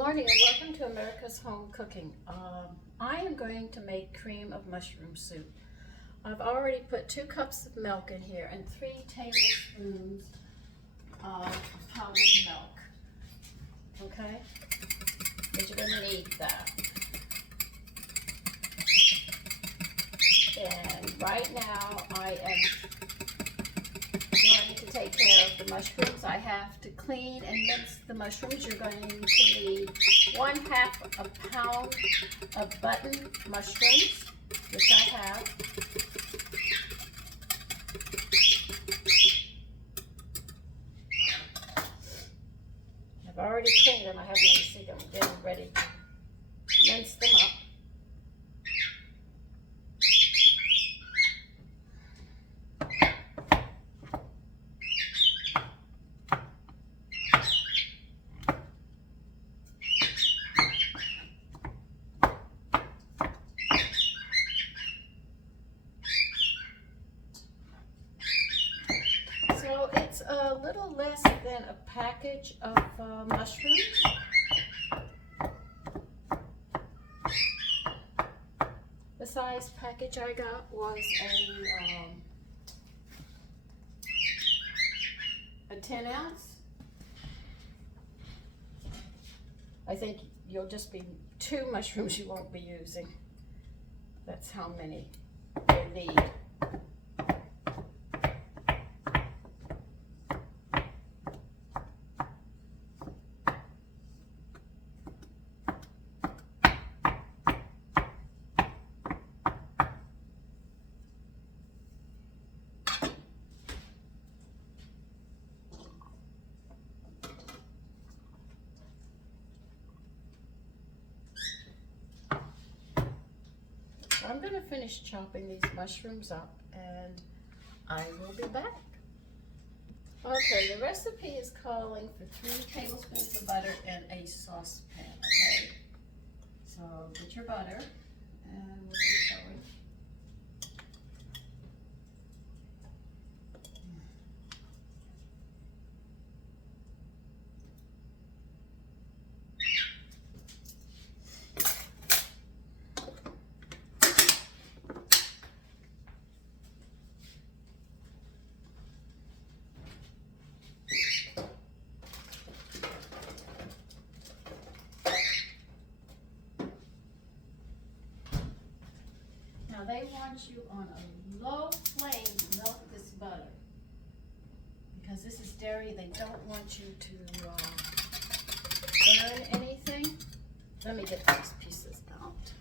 morning and welcome to America's Home Cooking. I am going to make cream of mushroom soup. I've already put 2 cups of milk in here and 3 tablespoons of powdered milk. Okay? But you're going to need that. And right now I am going to take care of the mushrooms. I have to clean and mince the mushrooms. You're going to need 1/2 a pound of button mushrooms, which I have. I've already cleaned them. I haven't even seen them. I'm getting ready to mince them up. So it's a little less than a package of mushrooms. The size package I got was a 10 ounce. I think you'll just be 2 mushrooms you won't be using. That's how many you need. I'm going to finish chopping these mushrooms up and I will be back. Okay, the recipe is calling for 3 tablespoons of butter in a saucepan. Okay, so get your butter and we'll get going. Now they want you on a low flame to melt this butter. Because this is dairy, they don't want you to burn anything. Let me get these pieces out.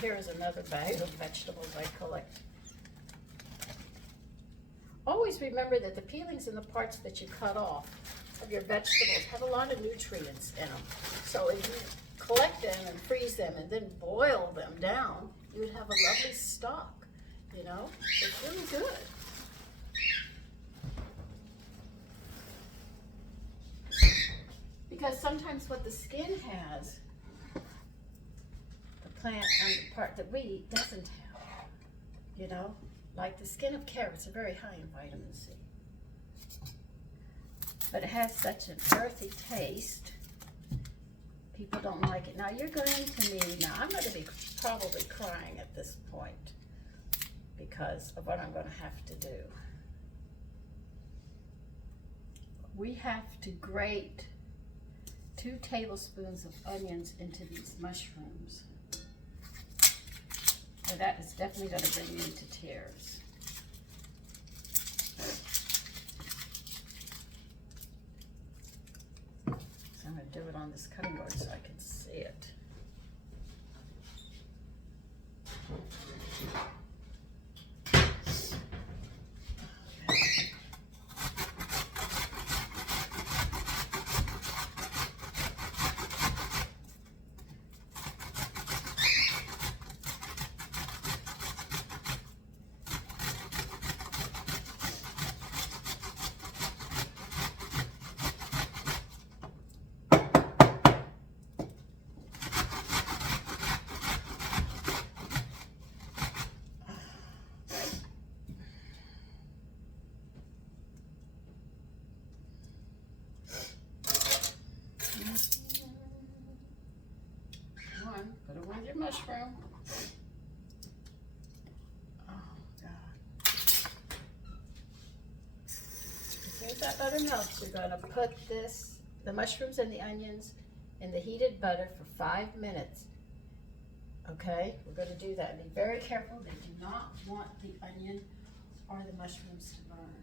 Here is another bag of vegetables I collect. Always remember that the peelings and the parts that you cut off of your vegetables have a lot of nutrients in them. So if you collect them and freeze them and then boil them down, you would have a lovely stock, you know? It's really good. Because sometimes what the skin has, the plant and the part that we eat doesn't have, you know? Like the skin of carrots are very high in vitamin C. But it has such an earthy taste. People don't like it. Now you're going to need, now I'm going to be probably crying at this point because of what I'm going to have to do. We have to grate 2 tablespoons of onions into these mushrooms. So that is definitely going to bring me into tears. I'm going to do it on this cutting board so I can see it. as that butter melts, you're gonna put the mushrooms and the onions in the heated butter for 5 minutes. Okay, we're gonna do that. Be very careful. They do not want the onion or the mushrooms to burn.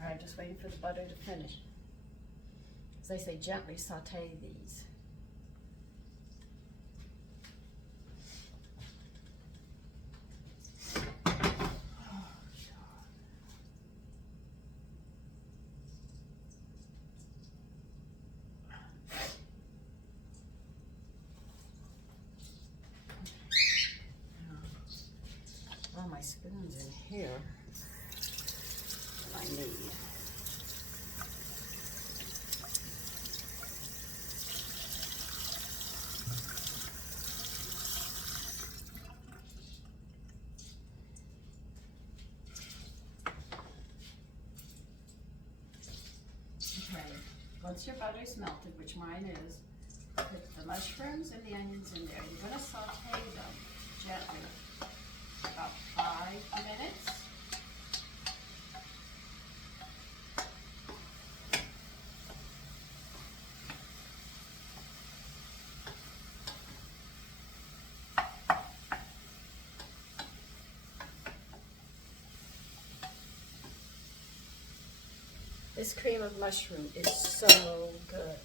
All right, just waiting for the butter to finish. As they say, gently saute these. All my spoons in here. I need. Okay, once your butter's melted, which mine is, put the mushrooms and the onions in there. You're going to saute them gently about 5 minutes. This cream of mushroom is so good.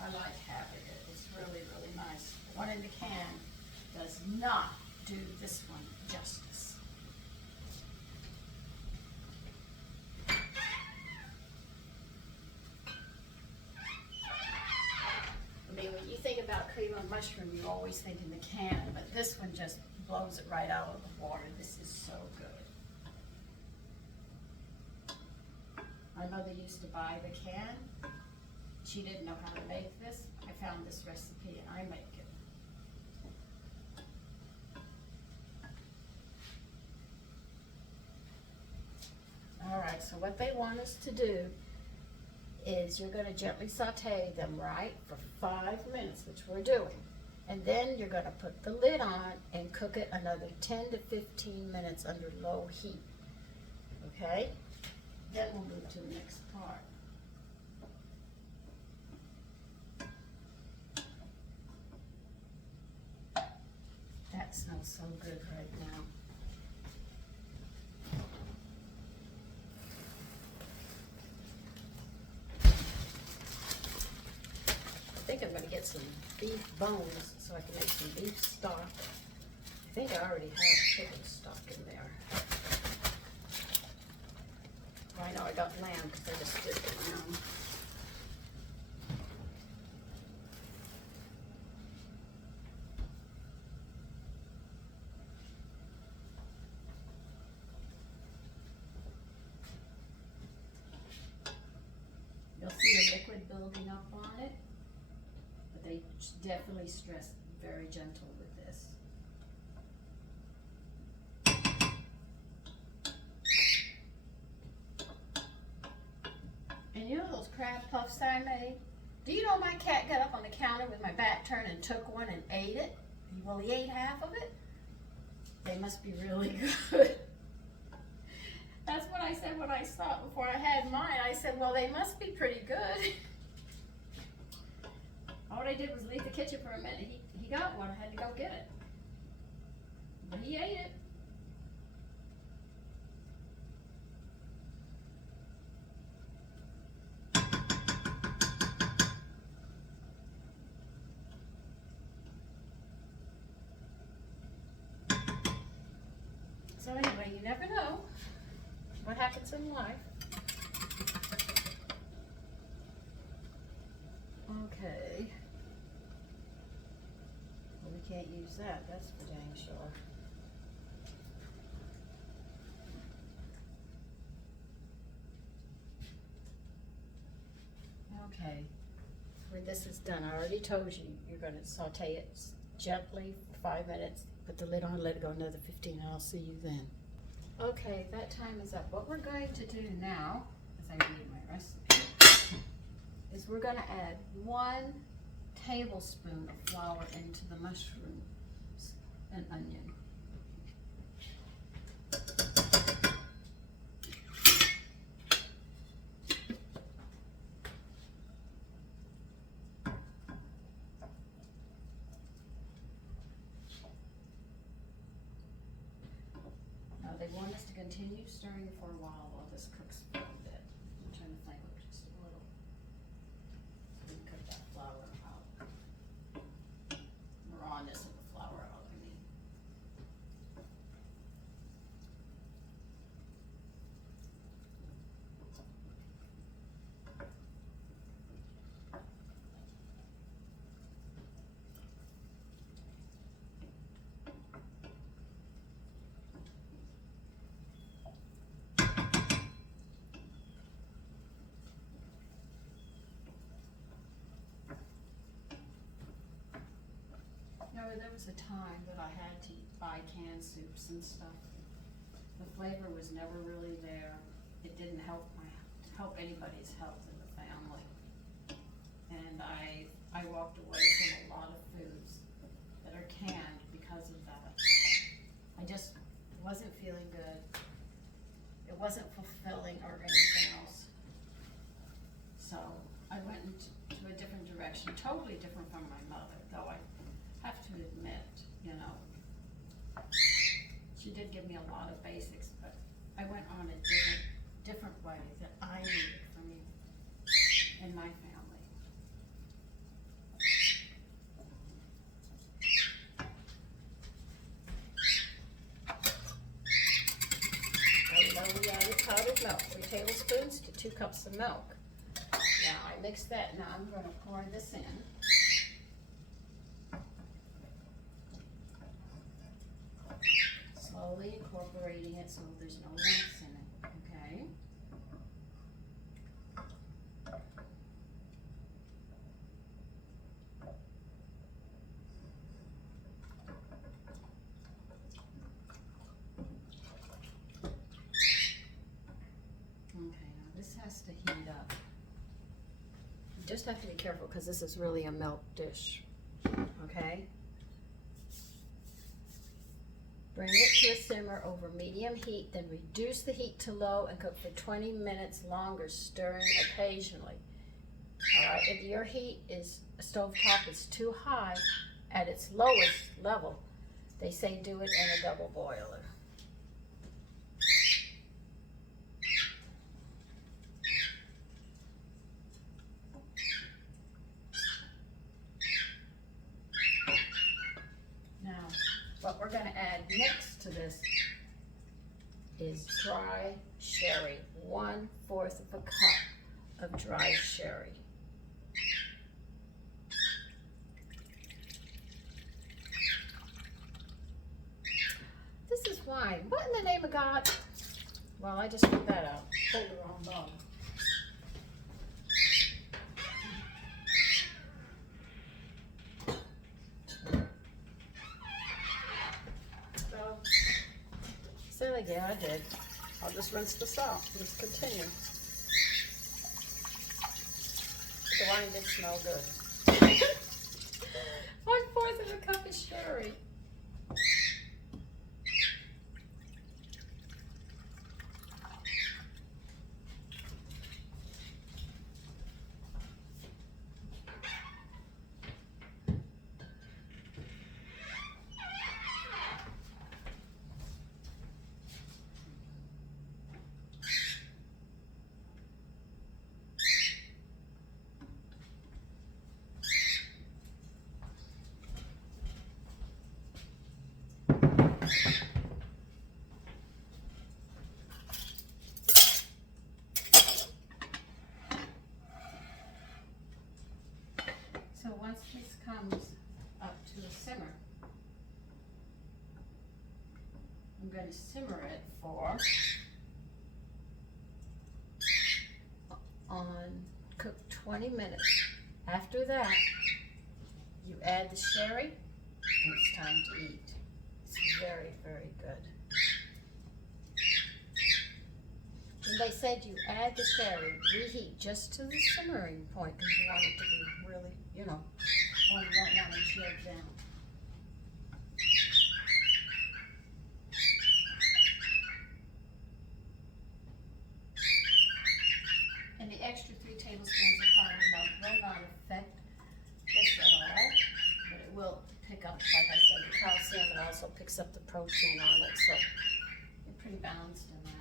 I like having it. It's really, really nice. The one in the can does not do this one justice. I mean, when you think about cream of mushroom, you always think in the can, but this one just blows it right out of the water. This is so good. My mother used to buy the can. She didn't know how to make this. I found this recipe and I make it. All right, so what they want us to do is you're going to gently saute them, right, for 5 minutes, which we're doing. And then you're going to put the lid on and cook it another 10 to 15 minutes under low heat. Okay? Then we'll move to the next part. That smells so good right now. I think I'm going to get some beef bones so I can make some beef stock. I think I already have chicken stock in there. I know I got lamb because I just did the lamb. You'll see a liquid building up on it, but they definitely stress very gentle with this. And you know those crab puffs I made? Do you know my cat got up on the counter with my back turned and took one and ate it? Well, he ate half of it. They must be really good. That's what I said when I saw it before I had mine. I said, well, they must be pretty good. All I did was leave the kitchen for a minute. He got one. I had to go get it. But he ate it. So anyway, you never know what happens in life. Okay. Well, we can't use that, that's for dang sure. Okay. When this is done, I already told you, you're going to saute it gently for 5 minutes. Put the lid on, let it go another 15, and I'll see you then. Okay, that time is up. What we're going to do now, as I read my recipe, is we're going to add 1 tablespoon of flour into the mushrooms and onion. want us to continue stirring for a while this cooks a little bit. Turn the flame up just a little. And cook that flour out. Rawness of the flour out, I mean. There was a time that I had to buy canned soups and stuff. The flavor was never really there. It didn't help anybody's health in the family. And I walked away from a lot of foods that are canned because of that. I just wasn't feeling good. It wasn't fulfilling or anything else. So I went into a different direction, totally different from my mother, though I have to admit, you know, she did give me a lot of basics, but I went on a different way that I needed for me and my family. We added powdered milk, 3 tablespoons to 2 cups of milk. Now I mixed that. Now I'm going to pour this in. Slowly incorporating it so there's no lumps in it, okay? Okay, now this has to heat up. You just have to be careful because this is really a milk dish, okay? Bring it to a simmer over medium heat, then reduce the heat to low and cook for 20 minutes longer, stirring occasionally. All right, if your heat stovetop is too high at its lowest level, they say do it in a double boiler. What we're going to add next to this is dry sherry, 1/4 of a cup of dry sherry. This is wine. What in the name of God? Well, I just put that out. Hold the wrong bottle. Yeah, I did. I'll just rinse this off. Let's continue. The wine did smell good. 1/4 of a cup of sherry. Once this comes up to a simmer, I'm going to simmer it for cook 20 minutes. After that, you add the sherry and it's time to eat. It's very, very good. And they said you add the sherry, reheat just to the simmering point because you want it to be really, you know, you don't want it chilled down. And the extra 3 tablespoons of powdered milk will not affect this at all, but it will pick up, like I said, the calcium. It also picks up the protein on it, so it pretty balanced in that.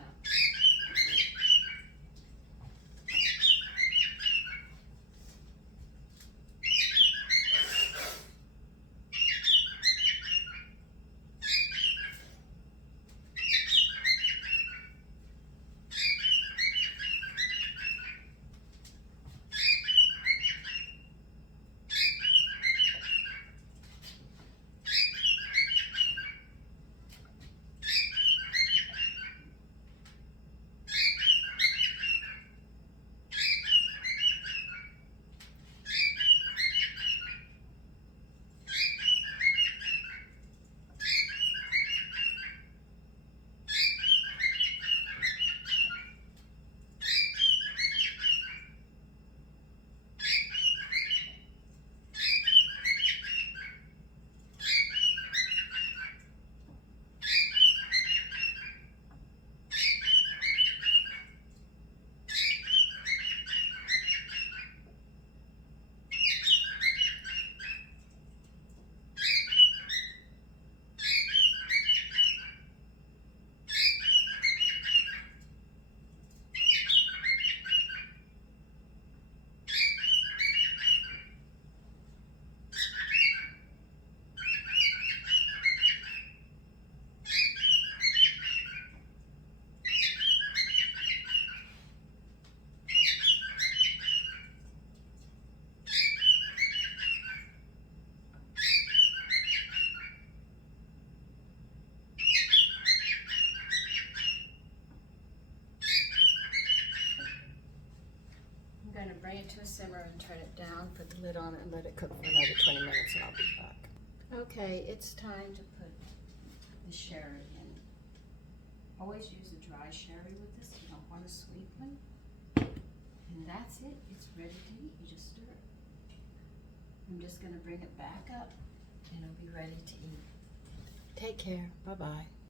I'm going to bring it to a simmer and turn it down, put the lid on it, and let it cook for another 20 minutes, and I'll be back. Okay, it's time to put the sherry in. Always use a dry sherry with this. You don't want a sweet one. And that's it. It's ready to eat. You just stir it. I'm just going to bring it back up, and it'll be ready to eat. Take care. Bye-bye.